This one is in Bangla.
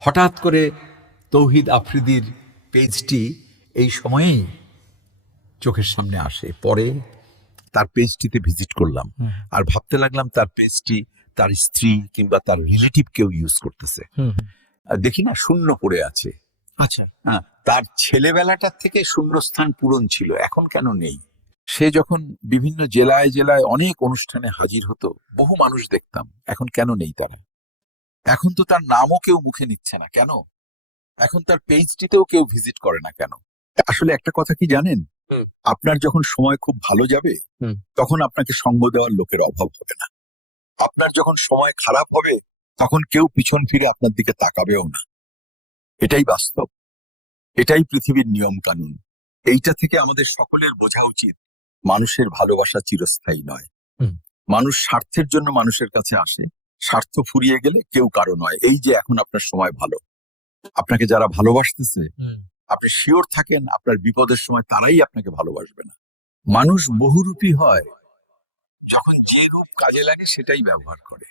হঠাৎ করে তৌহিদ আফ্রিদির পেজটি এই সময়েই চোখের সামনে আসে। পরে তার পেজটিতে ভিজিট করলাম। আর ভাবতে লাগলাম তার পেজটি তার স্ত্রী কিংবা তার রিলেটিভ কেউ ইউজ করতেছে। দেখি না শূন্য পড়ে আছে। আচ্ছা। হ্যাঁ, তার ছেলেবেলাটার থেকে শূন্যস্থান পূরণ ছিল এখন কেন নেই? সে যখন বিভিন্ন জেলায় জেলায় অনেক অনুষ্ঠানে হাজির হতো বহু মানুষ দেখতাম এখন কেন নেই তারা? এখন তো তার নামও কেউ মুখে নিচ্ছে না কেন? এখন তার পেজটিতেও কেউ ভিজিট করে না কেন? আসলে একটা কথা কি জানেন? আপনার যখন সময় খুব ভালো যাবে তখন আপনাকে সঙ্গ দেওয়ার লোকের অভাব হবে না। আপনার যখন সময় খারাপ হবে তখন কেউ পিছন ফিরে আপনার দিকে তাকাবেও না। এটাই বাস্তব। এটাই পৃথিবীর নিয়ম কানুন এইটা থেকে আমাদের সকলের বোঝা উচিত মানুষের ভালোবাসা চিরস্থায়ী নয়। মানুষ স্বার্থের জন্য মানুষের কাছে আসে স্বার্থ ফুরিয়ে গেলে কেউ কারও নয়। এই যে এখন আপনার সময় ভালো। আপনাকে যারা ভালোবাসতেছে আপনি শিওর থাকেন আপনার বিপদের সময় তারাই আপনাকে ভালোবাসবে না। মানুষ বহুরূপী হয় যখন যে রূপ কাজে লাগে সেটাই ব্যবহার করে।